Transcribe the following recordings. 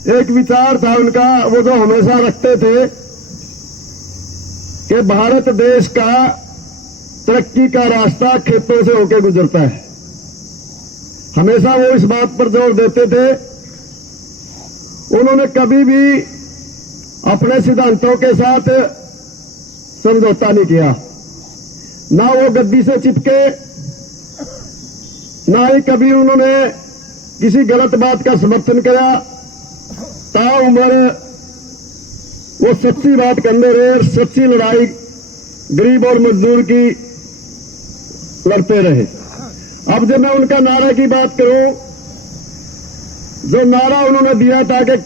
एक विचार था उनका, वो जो हमेशा रखते थे कि भारत देश का तरक्की का रास्ता खेतों से होकर गुजरता है। हमेशा वो इस बात पर जोर देते थे। उन्होंने कभी भी अपने सिद्धांतों के साथ समझौता नहीं किया, ना वो गद्दी से चिपके, ना ही कभी उन्होंने किसी गलत बात का समर्थन किया। ताउम्र वो सच्ची बात करते रहे, सच्ची लड़ाई गरीब और मजदूर की लड़ते रहे। अब जब मैं उनका नारे की बात करूं, जो नारा उन्होंने दिया था कि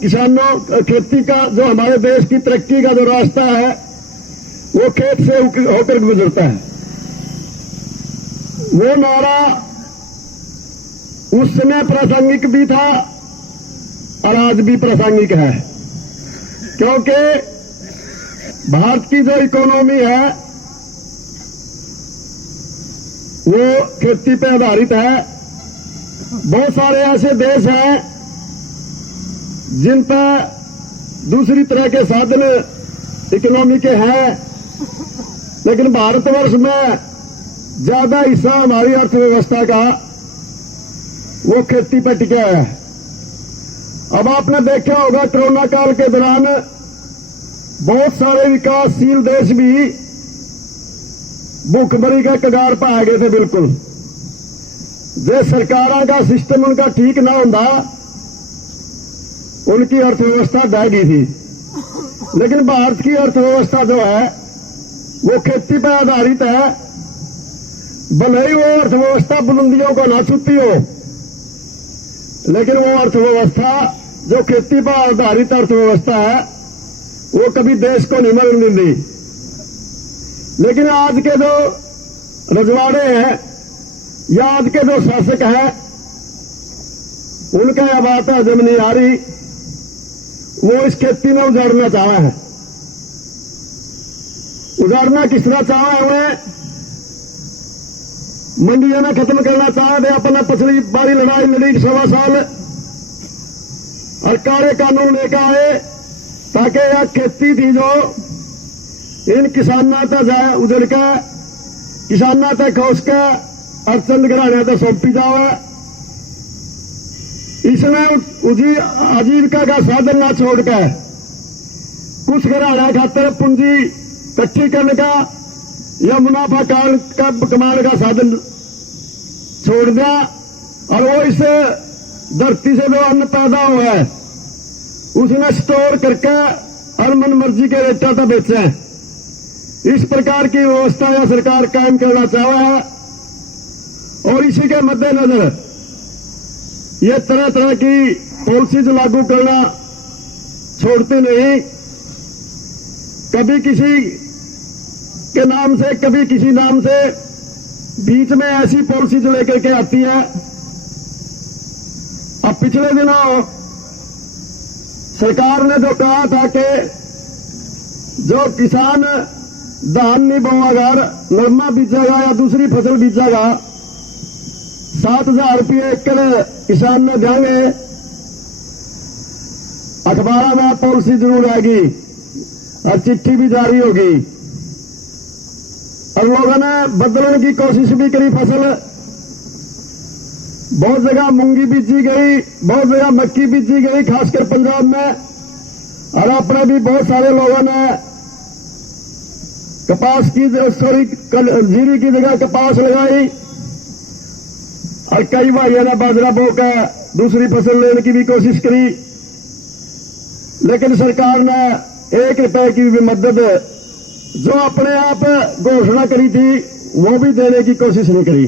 किसानों खेती का जो हमारे देश की तरक्की का जो रास्ता है वो खेत से होकर गुजरता है, वो नारा उस समय प्रासंगिक भी था और आज भी प्रासंगिक है, क्योंकि भारत की जो इकोनॉमी है वो खेती पर आधारित है। बहुत सारे ऐसे देश हैं जिन पर दूसरी तरह के साधन इकोनॉमी के हैं, लेकिन भारतवर्ष में ज्यादा हिस्सा हमारी अर्थव्यवस्था का वो खेती पर टिका है। अब आपने देखा होगा कोरोना काल के दौरान बहुत सारे विकासशील देश भी भूखमरी के कगार पर आ गए थे। बिल्कुल जो सरकारों का सिस्टम उनका ठीक ना होता, उनकी अर्थव्यवस्था ढह गई थी। लेकिन भारत की अर्थव्यवस्था जो है वो खेती पर आधारित है। भले ही वो अर्थव्यवस्था बुलंदियों को ना छूती हो, लेकिन वो अर्थव्यवस्था जो खेती पर आधारित अर्थव्यवस्था है वो कभी देश को नहीं मरने दी। लेकिन आज के जो रजवाड़े हैं या आज के जो शासक हैं, उनका यह बात हजम नहीं आ रही। वो इस खेती में उजाड़ना चाहा है। उजाड़ना किस तरह चाहा है? उन्हें मंडियों में खत्म करना चाहा थे। अपना पिछली बारी लड़ाई लड़ी 16 साल और काले कानून लेकर आए ताकि यह खेती थी जो इन किसानों तक जाए उजड़ के, किसानों तक खोस के और चंद घराने तक सौंपी जाए। इसमें आजीविका का साधन ना छोड़ के कुछ घराने खातर पूंजी इकट्ठी करने का या मुनाफा कमाने का साधन छोड़ दिया, और वो इस धरती से जो अन्न पैदा हुआ है उसने स्टोर करके और मन मर्जी के रेटा तक बेचे। इस प्रकार की व्यवस्था या सरकार कायम करना चाहा है, और इसी के मद्देनजर ये तरह तरह की पॉलिसीज लागू करना छोड़ते नहीं। कभी किसी के नाम से, कभी किसी नाम से, बीच में ऐसी पॉलिसीज लेकर के आती है। अब पिछले दिनों सरकार ने जो कहा था कि जो किसान धान नहीं बोएगा, नरमा बीजेगा या दूसरी फसल बीजेगा, 7,000 रुपये एकड़ किसान ने देंगे। अखबारों में पॉलिसी जरूर आएगी और चिट्ठी भी जारी होगी, और लोगों ने बदलने की कोशिश भी करी। फसल बहुत जगह मूंगी बीजी गई, बहुत जगह मक्की बीजी गई, खासकर पंजाब में, और अपने भी बहुत सारे लोगों ने कपास की जीरी की जगह कपास लगाई, और कई भाइयों ने बाजरा बोकर दूसरी फसल लेने की भी कोशिश करी। लेकिन सरकार ने 1 रुपए की भी मदद जो अपने आप घोषणा करी थी वो भी देने की कोशिश नहीं करी।